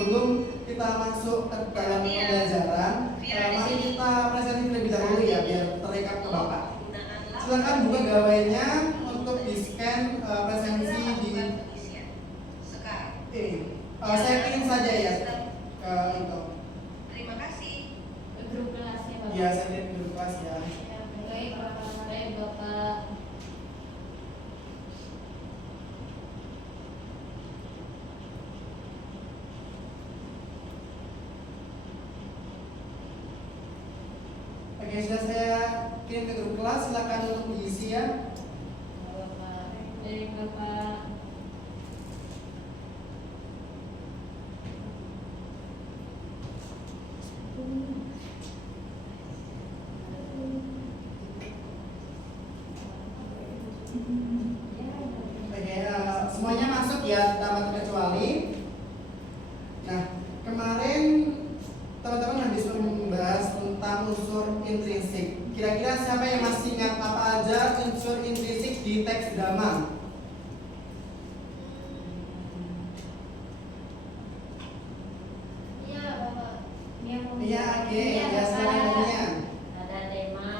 sebelum kita masuk ke dalam pembelajaran, mari kita presentasi terlebih dahulu ya biar terekam ke Bapak. Silakan buka gawainya untuk di-scan presensi di saya kirim saja ya ke itu. Terima kasih. Grup kelasnya Bapak. Ya, saya kirim grup kelas ya. Baik, Bapak. Oke, sudah saya kirim ke grup kelas, silakan untuk diisi ya. Bapak. Baik, Bapak. Oke, semuanya masuk ya tanpa terkecuali. Nah, kemarin teman-teman habis membahas tentang unsur intrinsik. Kira-kira siapa yang masih ingat apa aja unsur intrinsik di teks drama? Iya, Bapak. Iya, oke. Ya, silakan adanya. Ada tema,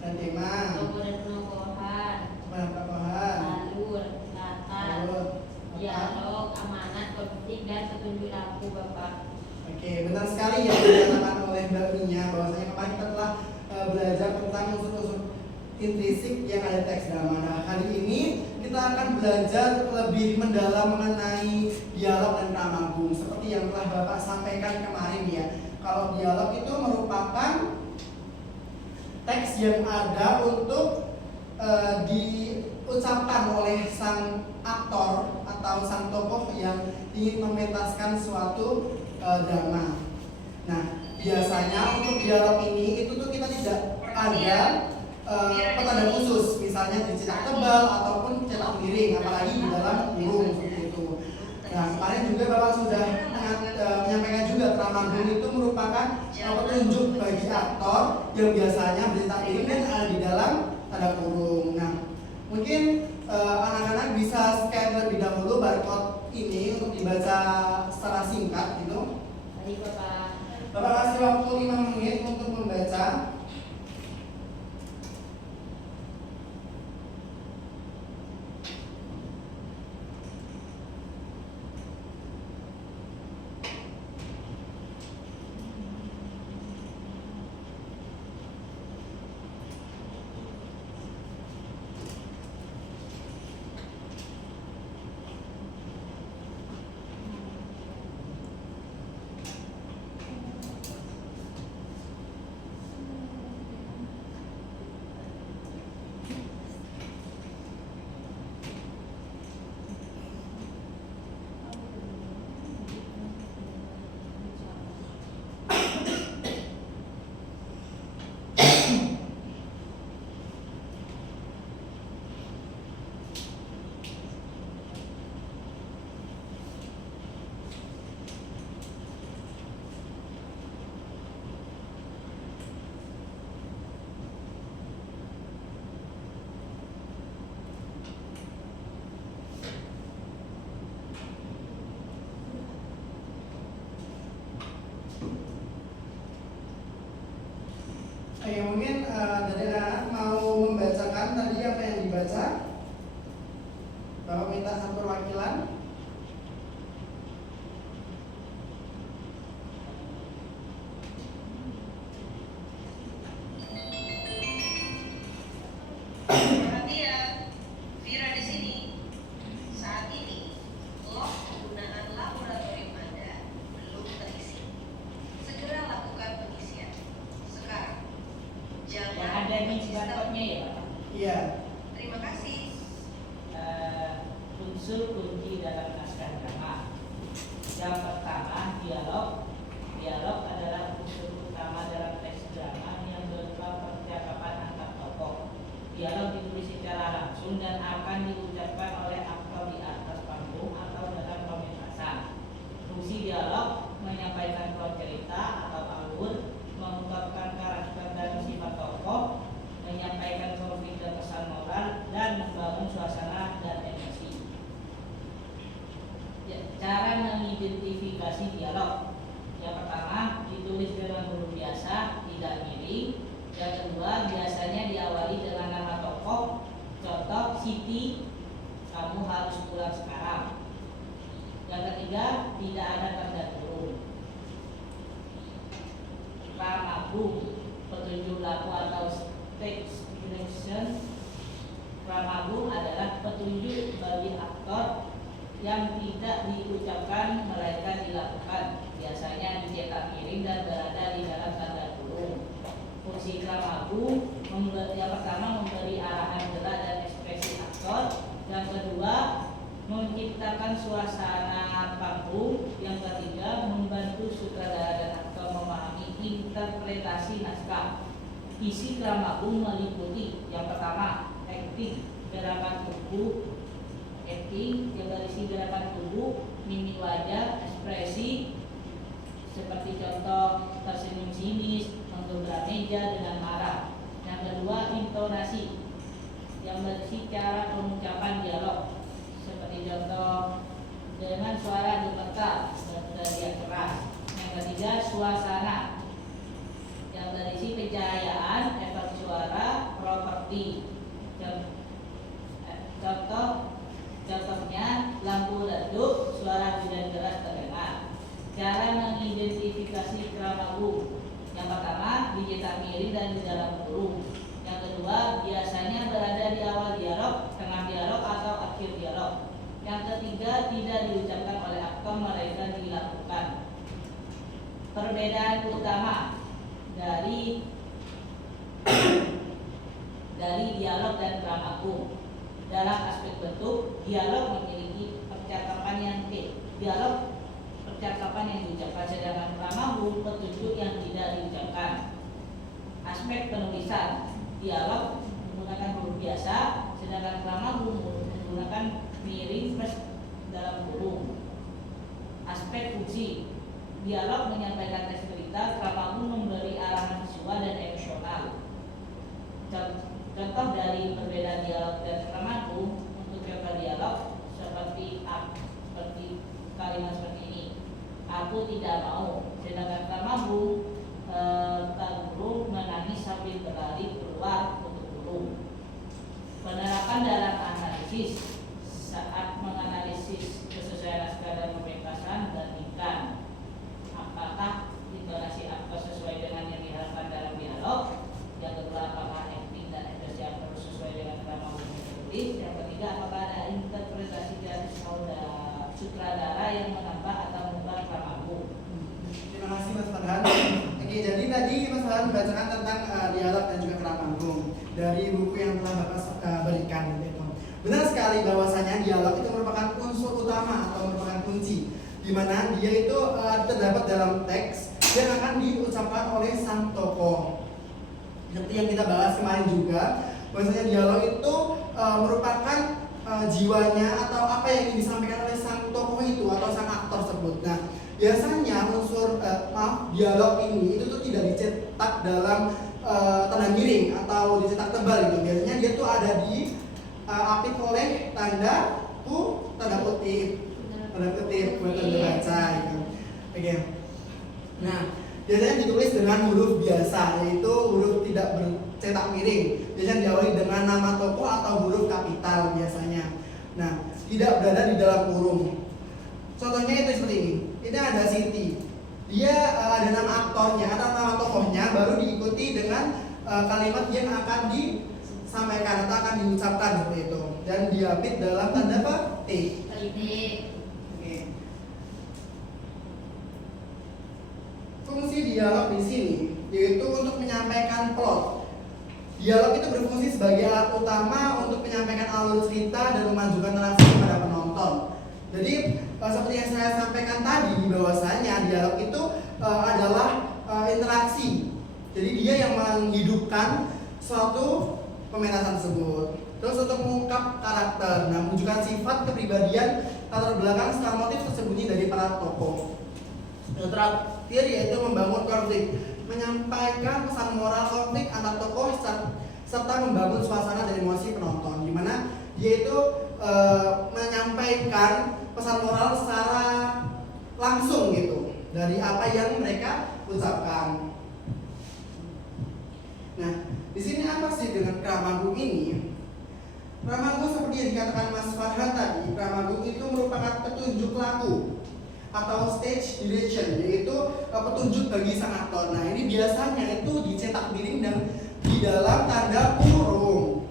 Dan tema, tokoh dan penokohan, penambahan, alur, latar, alur, dialog, amanat, konflik, dan petunjuk lampu, Bapak. Oke, benar sekali ya dikatakan oleh Mbak Minya bahwasanya kemarin kita telah belajar tentang unsur-unsur intrinsik yang ada di teks drama. Nah, kali ini kita akan belajar lebih mendalam mengenai dialog dan pramanggung seperti yang telah Bapak sampaikan kemarin ya. Kalau dialog itu merupakan teks yang ada untuk diucapkan oleh sang aktor atau sang tokoh yang ingin mementaskan suatu drama. Nah, biasanya untuk dialog ini itu tuh kita tidak ada petanda khusus, misalnya dicetak tebal ataupun cetak miring, apalagi di dalam kurung seperti itu. Nah, kemarin juga Bapak sudah menyampaikan juga pramanggung itu merupakan petunjuk bagi aktor yang biasanya bercetak miring dan ada di dalam tanda kurung. Nah, mungkin anak-anak bisa scan terlebih dahulu barcode ini untuk dibaca secara singkat gitu. Baik, Bapak. Bapak kasih waktu 5 menit untuk membaca. Oke, mungkin dari anak mau membacakan tadi apa yang dibaca. Bapak minta satu perwakilan. Perhatian, Vira di sini. Saat ini, log penggunaan laboratorium Anda belum terisi. Segera lakukan pengisian. Sekarang, jangan Yang ada di barcode-nya ya, Pak? Iya. Terima kasih. Unsur kunci dalam naskah drama. Yang pertama, dialog. Dialog adalah unsur utama dalam teks drama yang berupa percakapan antar tokoh. Dialog ditulis secara langsung dan akan diucapkan oleh aktor di atas panggung atau dalam pementasan. Fungsi dialog menyampaikan plot cerita atau alur, mengungkapkan karakter dan sifat tokoh, menyampaikan konflik dan pesan moral, dan membangun suasana dan emosi. Cara mengidentifikasi interpretasi dialog. Yang pertama ditulis dengan huruf biasa, tidak miring. Yang kedua biasanya diawali dengan nama tokoh. Contoh, Siti, kamu harus pulang sekarang. Yang ketiga, tidak ada tanda kurung. Pramagung, petunjuk laku atau text direction. Pramagung adalah petunjuk bagi aktor yang tidak diucapkan melainkan dilakukan. Biasanya dicetak miring dan berada di dalam tanda kurung. Fungsi pramagung yang pertama memberi arahan gerak dan ekspresi aktor. Yang kedua, menciptakan suasana panggung. Yang ketiga, membantu sutradara dan aktor memahami interpretasi naskah. Isi pramagung meliputi yang pertama, acting, gerakan tubuh, acting yang berisi gerakan tubuh, mimik wajah, ekspresi seperti contoh tersenyum sinis, menggebrak meja dengan marah. Yang kedua, intonasi yang berisi cara pengucapan dialog seperti contoh dengan suara gemetar dan teriak keras. Yang ketiga, suasana yang berisi pencahayaan, efek suara, properti. Contohnya lampu redup, suara hujan deras terdengar. Cara mengidentifikasi pramagung. Yang pertama, dicetak miring dan di dalam kurung. Yang kedua, biasanya berada di awal dialog, tengah dialog atau akhir dialog. Yang ketiga, tidak diucapkan oleh aktor melainkan dilakukan. Perbedaan utama dari dialog dan pramagung. Dalam aspek bentuk, dialog memiliki percakapan yang diucapkan, sedangkan pramagung petunjuk yang tidak diucapkan. Aspek penulisan, dialog menggunakan huruf biasa, sedangkan pramagung menggunakan miring plus dalam kurung. Aspek fungsi, dialog menyampaikan teks cerita, pramagung memberi arahan visual dan emosional. Contoh dari perbedaan dialog dan pramagung untuk contoh dialog seperti kalimat seperti ini. Aku tidak mau. Sedangkan pramagung terkurung menangis sambil berlari keluar untuk kurung. Penerapan dalam analisis. Saat menganalisis kesesuaian naskah dan pementasan, bandingkan apakah intonasi aktor sesuai dengan yang diharapkan dalam dialog. Yang kedua, apakah acting dan ekspresi aktor sesuai dengan pramagung yang tertulis. Yang ketiga, apakah ada interpretasi kreatif sutradara yang menambah atau mengubah pramagung. Terima kasih Mas Farhan. Oke, jadi tadi Mas Farhan membacakan tentang dialog dan juga pramagung dari buku yang telah Bapak berikan. Benar sekali bahwasanya dialog itu merupakan unsur utama atau merupakan kunci, di mana dia itu terdapat dalam teks yang akan diucapkan oleh sang tokoh. Seperti yang kita bahas kemarin juga, bahwasanya dialog itu merupakan jiwanya atau apa yang ingin disampaikan oleh sang tokoh itu atau sang aktor tersebut. Nah, biasanya unsur dialog ini itu tuh tidak dicetak dalam tanda miring atau dicetak tebal gitu. Biasanya dia tuh ada di apit oleh tanda kutip buat tanda baca gitu. Oke. Nah, biasanya ditulis dengan huruf biasa, yaitu huruf tidak bercetak miring. Biasanya diawali dengan nama tokoh atau huruf kapital biasanya. Nah, tidak berada di dalam kurung. Contohnya itu seperti ini. Ini ada Siti. Dia ada nama aktornya atau nama tokohnya, baru diikuti dengan kalimat yang akan disampaikan atau akan diucapkan seperti itu. Dan diapit dalam tanda apa? T. Oke. Fungsi dialog di sini yaitu untuk menyampaikan plot. Dialog itu berfungsi sebagai alat utama untuk menyampaikan alur cerita dan memajukan narasi kepada penonton. Jadi seperti yang saya sampaikan tadi, bahwasanya dialog itu adalah interaksi. Jadi dia yang menghidupkan suatu pementasan tersebut. Terus untuk mengungkap karakter, menunjukkan sifat, kepribadian, latar belakang serta motif tersembunyi dari para tokoh. Yang terakhir yaitu membangun konflik, menyampaikan pesan moral konflik antar tokoh serta membangun suasana dan emosi penonton, di mana dia itu menyampaikan pesan moral secara langsung gitu dari apa yang mereka ucapkan. Nah, di sini apa sih dengan Kramagung ini? Kramagung seperti yang dikatakan Mas Farhan tadi, Kramagung itu merupakan petunjuk laku atau stage direction, yaitu petunjuk bagi sang aktor. Nah, ini biasanya itu dicetak miring dan di dalam tanda kurung.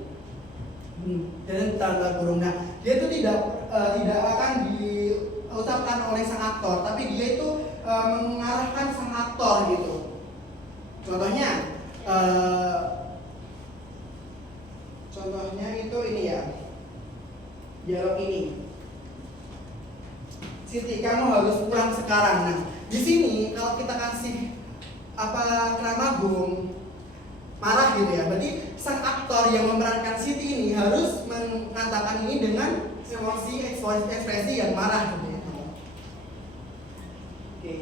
Dan tanda kurung. Nah, dia itu tidak akan diucapkan oleh sang aktor, tapi dia itu mengarahkan sang aktor gitu. Contohnya itu ini ya, dialog ini. Siti, kamu harus pulang sekarang. Nah, di sini kalau kita kasih Kramagung marah gitu ya, berarti sang aktor yang memerankan Siti ini harus mengatakan ini dengan ekspresi yang marah gitu ya. Oke.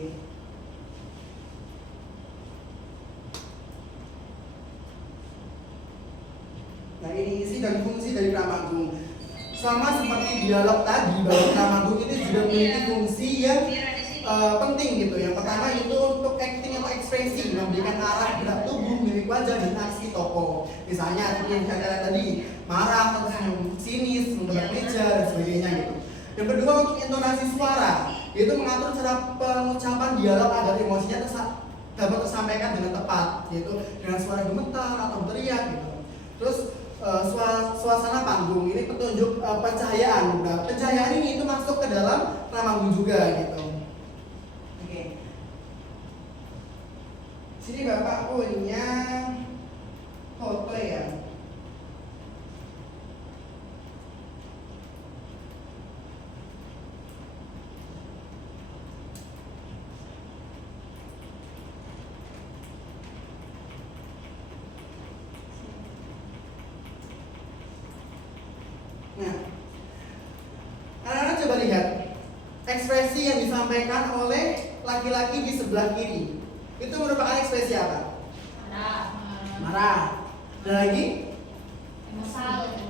Nah, ini isi dan fungsi dari Kramagung. Sama seperti dialog tadi, bahwa Kramagung itu juga memiliki fungsi yang penting gitu. Yang pertama itu untuk acting atau ekspresi, memberikan arah gerak tubuh, mimik wajah dan aksi tokoh. Misalnya seperti yang saya katakan tadi, marah atau senyum sinis, menggerak meja dan sebagainya gitu. Yang kedua untuk intonasi suara, yaitu mengatur cara pengucapan dialog agar emosinya dapat tersampaikan dengan tepat, yaitu dengan suara gemetar atau berteriak gitu. Terus suasana panggung ini petunjuk pencahayaan. Nah, pencahayaan ini itu masuk ke dalam Kramagung juga gitu. Oke. Sini Bapak punya foto ya. Nah, anak-anak coba lihat ekspresi yang disampaikan oleh laki-laki di sebelah kiri. Itu merupakan ekspresi apa? Marah. Ada lagi?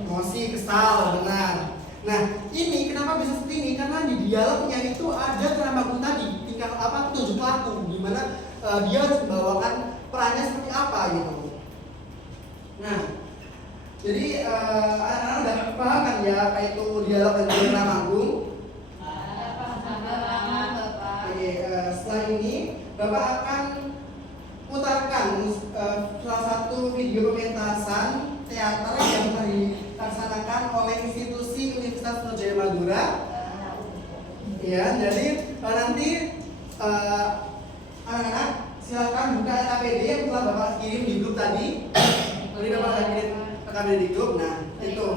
Emosi, kesal, benar. Nah, ini kenapa bisa seperti ini? Karena di dialognya itu ada Kramagung tadi, tingkah petunjuk laku, di mana dia harus membawakan perannya seperti apa gitu. Nah, jadi anak-anak udah paham kan ya apa itu dialog dengan Kramagung? Oke, setelah ini Bapak akan putarkan salah satu video pementasan teater yang telah dilaksanakan oleh institusi Universitas Brawijaya Madura. Ya, jadi nanti anak-anak silakan buka KPD yang telah Bapak kirim di grup tadi. Tadi Bapak kirim KPD di grup. Nah, itu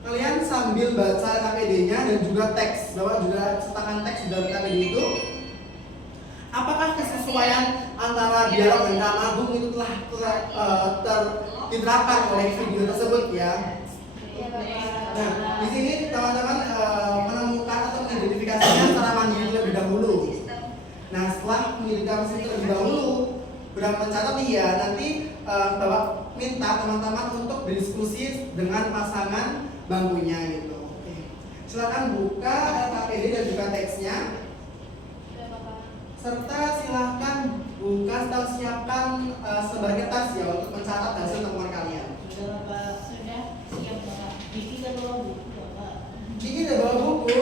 kalian sambil baca KPD-nya dan juga teks. Bapak juga sertakan teks di dalam KPD itu. Apakah kesesuaian antara dialog dan Kramagung itu telah diterapkan oleh video tersebut ya? Nah, di sini teman-teman menemukan atau mengidentifikasinya secara mandiri lebih dahulu. Nah, setelah mengidentifikasi terlebih dahulu, sudah mencatat nih ya, nanti Bapak minta teman-teman untuk berdiskusi dengan pasangan bangkunya gitu. Oke. Silakan buka KPD dan juga teksnya. Serta silahkan buka atau siapkan selembar kertas ya untuk mencatat hasil temuan kalian. Sudah Bapak? Sudah siap Bapak. Diki udah bawa buku Bapak. Ini udah bawa buku.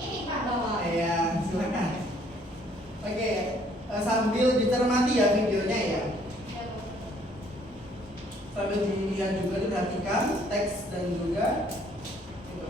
Ini Pak bawa. Iya, silakan. Oke, sambil dicermati ya videonya ya. Sambil dilihat juga diperhatikan teks dan juga itu.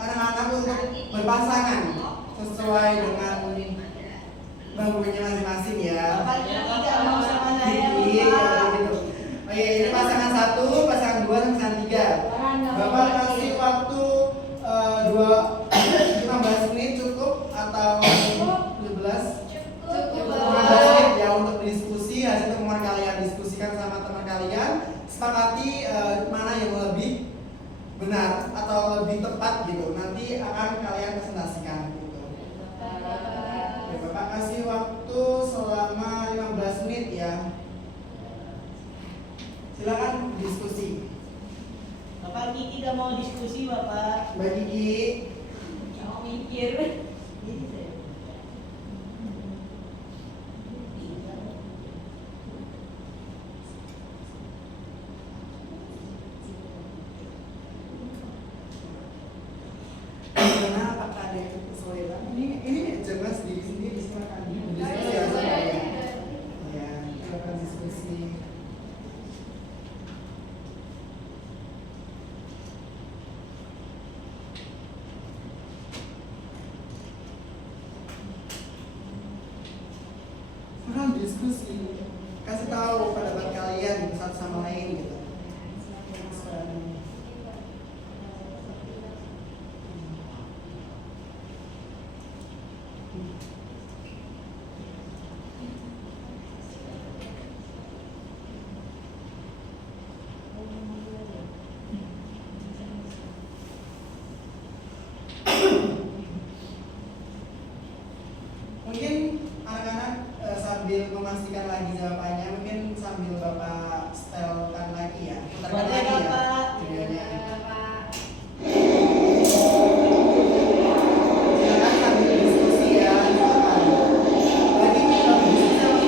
anak-anak untuk berpasangan sesuai dengan bangunnya masing-masing ya. Tidak mau sama saya. Iya, gitu. Oke, ini pasangan 1, pasangan 2, dan pasangan 3. Bapak kasih waktu 15 menit cukup atau 15? Cukup. 15 menit ya untuk diskusi. Hasil temuan kalian diskusikan sama teman kalian. Sepakati mana yang lebih benar atau lebih tepat gitu. Nanti akan kalian presentasikan gitu. Oke, Bapak kasih waktu selama 15 menit ya. Silakan diskusi. Bapak Kiki tidak mau diskusi, Bapak. Mbak Gigi. Jangan mikir. Karena apakah ada yang kesulitan? Ini jelas di sini silakan diskusi ya. Ya, silakan diskusi. Silakan diskusi. Kasih tahu pendapat kalian gitu, satu sama lain gitu. Mungkin anak-anak sambil memastikan lagi jawabannya, mungkin sambil Bapak setelkan lagi ya, putarkan Boleh, lagi ya Bapak. videonya. Silakan sambil diskusi ya, silakan. Lagi kita diskusi sama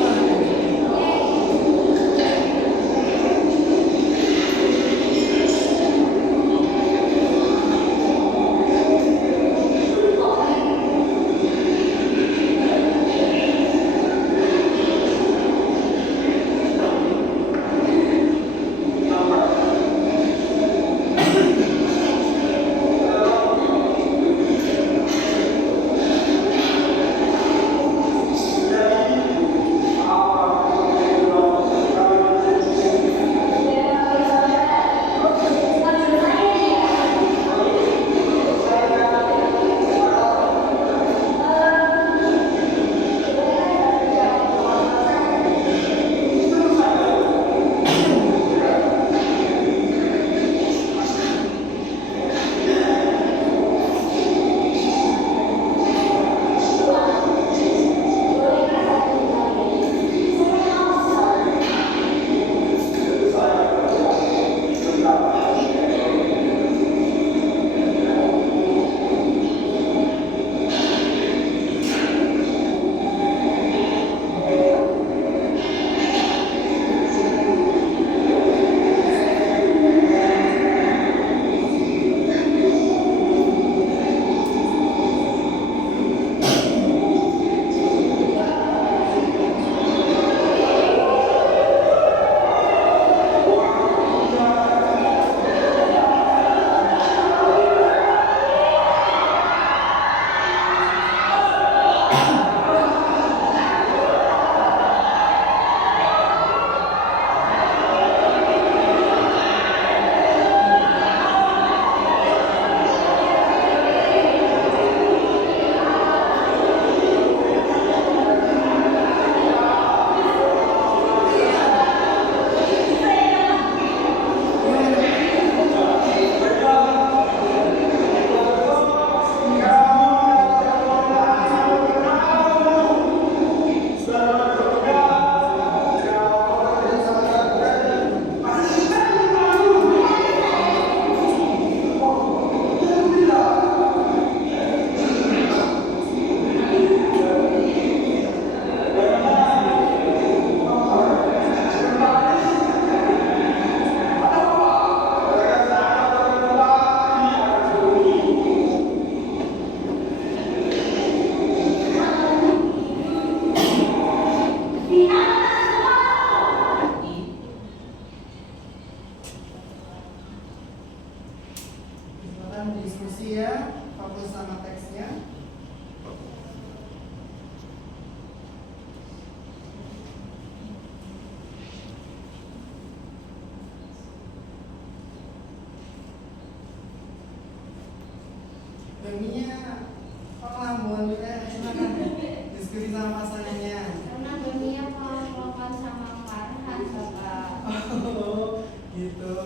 sama pasangannya? Karena dunia melakukan sama Farhan, Bapak. Oh, gitu.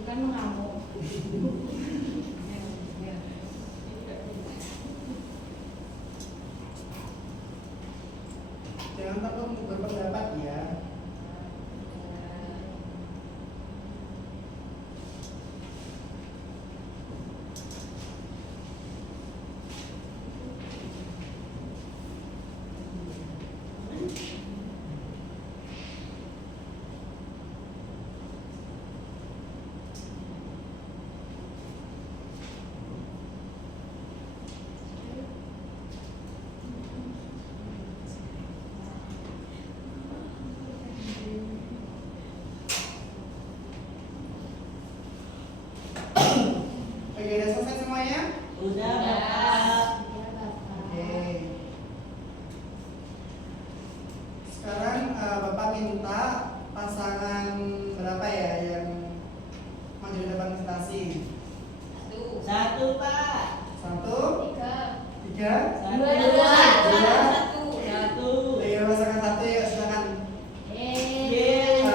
Bukan mengamuk. Jangan takut untuk berpendapat ya. Oke, udah selesai semuanya? Udah Bapak. Iya, Bapak. Oke. Sekarang Bapak minta pasangan berapa ya yang maju di depan presentasi? Satu Pak. 1, 3, Satu. Satu. Ayo pasangan 1 ya, silakan. Yeay.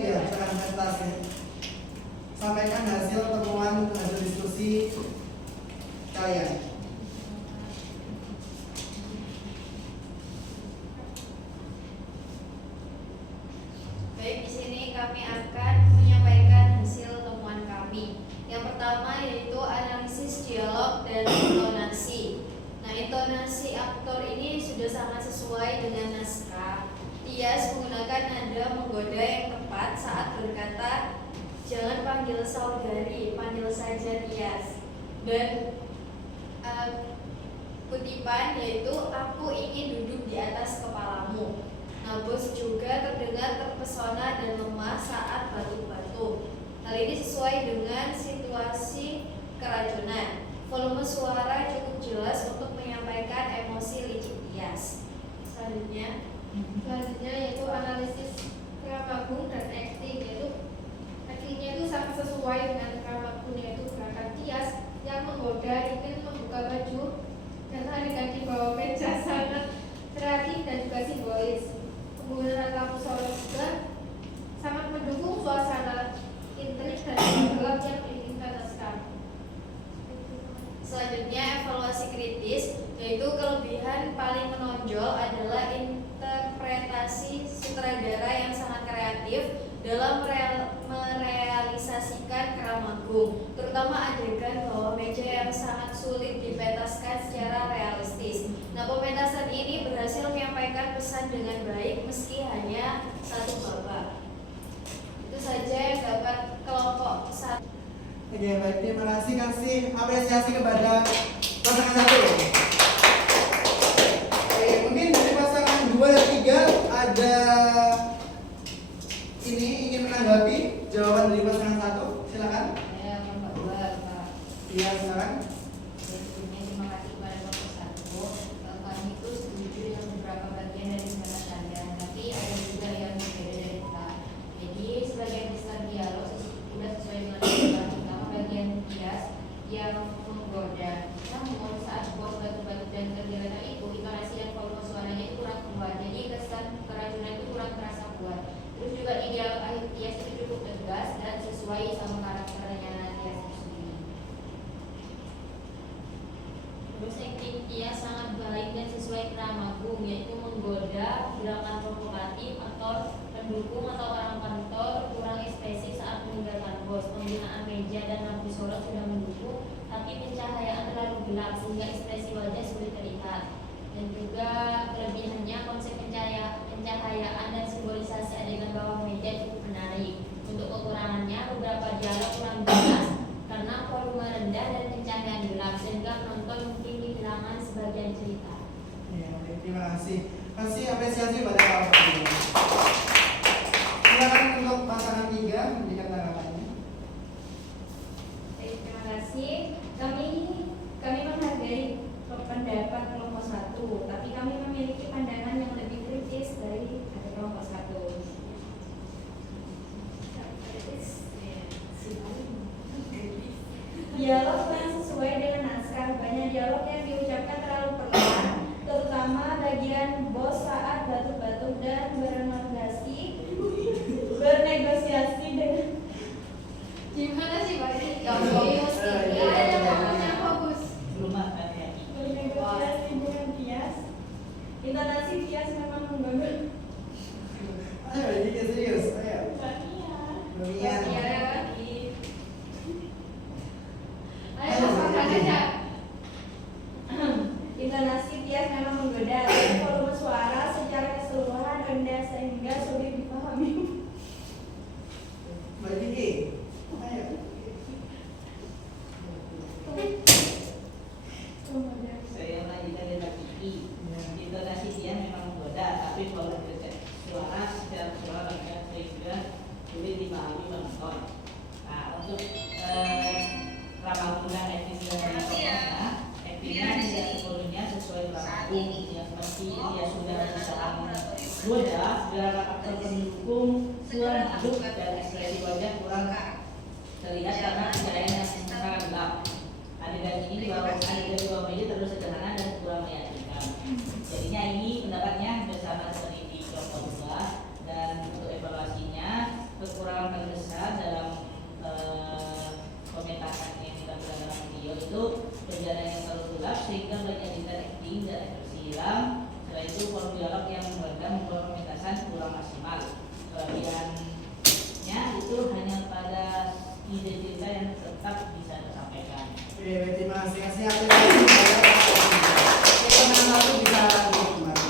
Ya, silakan presentasi. Sampaikan hasil temuan hasil diskusi kalian. Baik, di sini kami akan menyampaikan hasil temuan kami. Yang pertama yaitu analisis dialog dan intonasi. Nah, intonasi aktor ini sudah sangat sesuai dengan naskah. Tias menggunakan nada menggoda yang tepat saat berkata, "Jangan panggil saudari, panggil saja Tias." Dan kutipan yaitu, "Aku ingin duduk di atas kepalamu." Nah, bos juga terdengar terpesona dan lemah saat batuk-batuk. Hal ini sesuai dengan situasi keracunan. Volume suara cukup jelas untuk menyampaikan emosi licik Tias. Selanjutnya Yaitu analisis Kramagung dan acting, yaitu actingnya itu sangat sesuai dengan Kramagung, yaitu gerakan Tias yang menggoda ingin membuka baju dan adegan di bawah meja sangat kreatif dan juga simbolis. Penggunaan lampu sorot juga sangat mendukung suasana intrik dan gelap yang diinginkan naskah. Selanjutnya evaluasi kritis, yaitu kelebihan paling menonjol adalah interpretasi sutradara yang sangat kreatif dalam merealisasikan Kramagung, terutama adegan bawah meja yang sangat sulit dipentaskan secara realistis. Nah, pementasan ini berhasil menyampaikan pesan dengan baik meski hanya satu babak. Itu saja yang dapat kelompok 1. Oke, baik, terima kasih. Kasih apresiasi kepada pasangan 1. Oke, mungkin dari pasangan 2 dan 3 ada ini ingin menanggapi jawaban dari pasangan 1. Silakan. Saya kelompok 2, Pak. Iya, silakan. Sebelumnya terima kasih kepada kelompok 1. Kami itu setuju dengan beberapa bagian dari pendapat Anda, tapi ada juga yang berbeda dari kita. Jadi sebagai besar dialog tidak sesuai dengan yang pertama bagian Tias yang menggoda. Namun saat bos batu-batu dan tergeletak itu, intonasi dan volume suaranya itu kurang kuat. Jadi kesan keracunan itu kurang terasa kuat. Terus juga di dialog akhir Tias itu cukup tegas dan sesuai sama karakternya Tias itu sendiri. Terus acting Tias sangat baik dan sesuai Kramagung, yaitu menggoda, gerakan provokatif, aktor pendukung atau orang kantor kurang ekspresif saat meninggalkan bos. Penggunaan meja dan lampu sorot sudah mendukung, tapi pencahayaan terlalu gelap sehingga ekspresi wajah sulit terlihat. Dan juga kelebihannya konsep pencahayaan dan simbolisasi adegan bawah meja cukup menarik. Untuk kekurangannya, beberapa dialog kurang jelas karena volume rendah dan pencahayaan gelap, sehingga penonton mungkin kehilangan sebagian cerita. Ya, oke, terima kasih. Kasih apresiasi pada kelompok 2. Silakan untuk pasangan 3 memberikan tanggapannya. Baik, terima kasih. Kami menghargai pendapat kelompok 1, tapi kami memiliki pandangan yang lebih kritis dari kelompok 1. Dialog yang sesuai dengan naskah. Banyak dialog yang diucapkan Bagus. Belum makan ya. Bernegosiasi dengan Tias. Intonasi Tias memang menggoda. Ayo, jadi serius, ayo. Demian. Ayo makan aja. Intonasi Tias memang menggoda, tapi volume suara secara keseluruhan rendah sehingga sulit dipahami. Mbak Diki, ayo. Saya lanjutkan dengan Kiki. Intonasi dia memang menggoda, tapi volume suara secara keseluruhan rendah sehingga sulit dipahami penonton. Nah, untuk ramah guna acting dari peserta, actingnya tidak sepenuhnya sesuai pelaku yang seperti dia sudah berusaha menggoda gerakan aktor pendukung, kurang hidup dan ekspresi wajah kurang terlihat karena pencahayaan yang sangat gelap. Adegan ini terlalu sederhana dan kurang meyakinkan. Jadinya ini pendapatnya bersama seperti contoh 2 dan untuk evaluasinya kekurangan paling besar dalam pemetakan yang dilakukan dalam video itu perjalanan yang terlalu gelap sehingga menjadikan acting dan ekspresi hilang. Setelah itu volume dialog yang meredam membuat pementasan kurang maksimal. Kelebihannya itu hanya pada ide cerita yang tetap bisa tersampaikan. Oke, terima kasih. Kita lalu bisa lanjut kembali.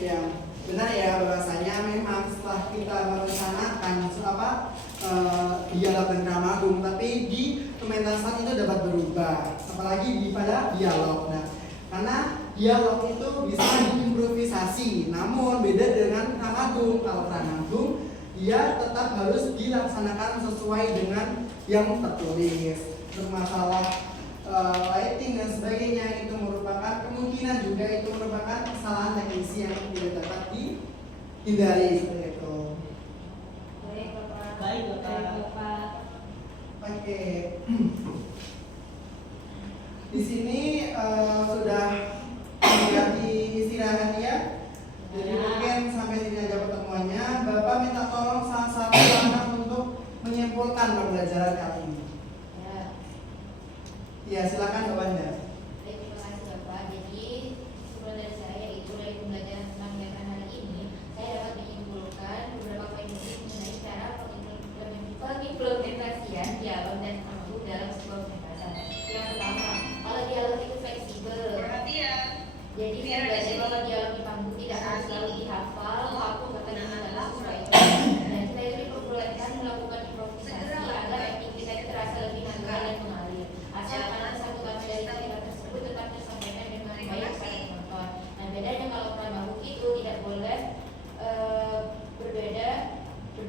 Ya, benar ya bahwasanya memang setelah kita merencanakan dialog dan drama agung, tapi di pementasan itu dapat berubah, apalagi pada dialog. Nah, karena dialog itu bisa diimprovisasi, namun beda dengan drama agung. Kalau drama agung dia tetap harus dilaksanakan sesuai dengan yang tertulis. Masalah lighting dan sebagainya itu merupakan kemungkinan juga itu merupakan kesalahan teknisi yang tidak dapat dihindari seperti itu. Baik, Bapak. Oke. Di sini sudah menjadi istirahat ya. Jadi mungkin sampai sini aja pertemuannya. Bapak minta tolong salah satu anak untuk menyimpulkan pembelajaran kali ini. Ya, silakan Mbak Wanda. Baik, terima kasih Bapak. Jadi sebelum dari saya itu dari pembelajaran tentang kegiatan hari ini, saya dapat menyimpulkan beberapa poin mengenai cara pengimplementasian dialog dan abu dalam sebuah pementasan. Yang pertama, kalau dialog itu fleksibel. Perhatian. Jadi saya belajar bahwa dialog di panggung tidak harus selalu dihafal, maupun bahkan digunakan sesuai. Dan kita itu diperbolehkan melakukan improvisasi agar acting kita itu terasa lebih natural dan mengalir. Asalkan satu kata dari cerita tersebut tetap tersampaikan dengan baik pada penonton. Nah, bedanya kalau drama itu tidak boleh berbeda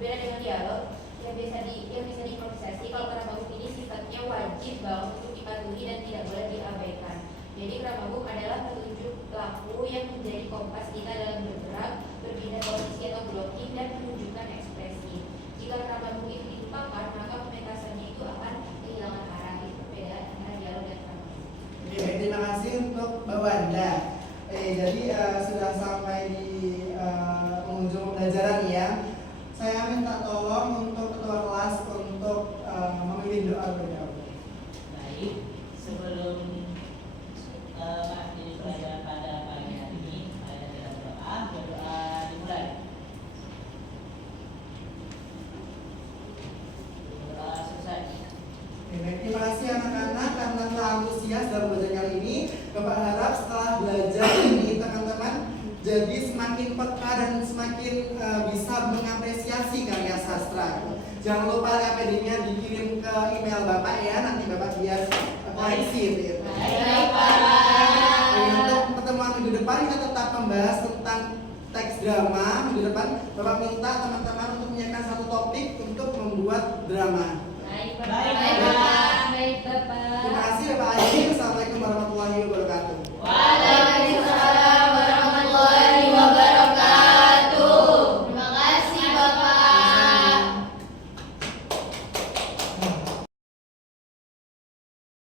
dengan dialog yang bisa diimprovisasi. Kalau drama ini sifatnya wajib banget untuk dipatuhi dan tidak boleh diabaikan. Jadi drama adalah petunjuk pelaku yang menjadi kompas kita dalam bergerak, berpindah posisi atau blocking dan menunjukkan ekspresi. Jika drama itu dilupakan, maka pementasannya itu akan kehilangan arah. Itu perbedaan antara dialog dan drama. Oke, terima kasih untuk Mbak Wanda. Jadi sudah sampai di penghujung pembelajaran ya. Saya minta tolong untuk ketua kelas untuk memimpin doa berdahulu. Baik, sebelum mengakhiri pelajaran pada pagi hari ini, saya dalam berdoa dimulai. Berdoa selesai. Baik, terima kasih anak-anak karena telah antusias dalam belajar kali ini. Bapak harap setelah belajar ini teman-teman jadi semakin peka dan semakin bisa mengapresiasi karya sastra. Jangan lupa KPD-nya dikirim ke email Bapak ya, nanti Bapak biar koreksi gitu. Baik, Pak. Untuk pertemuan minggu depan kita tetap membahas tentang teks drama. Minggu depan Bapak minta teman-teman untuk menyiapkan satu topik untuk membuat drama. Baik, Baik, Bapak.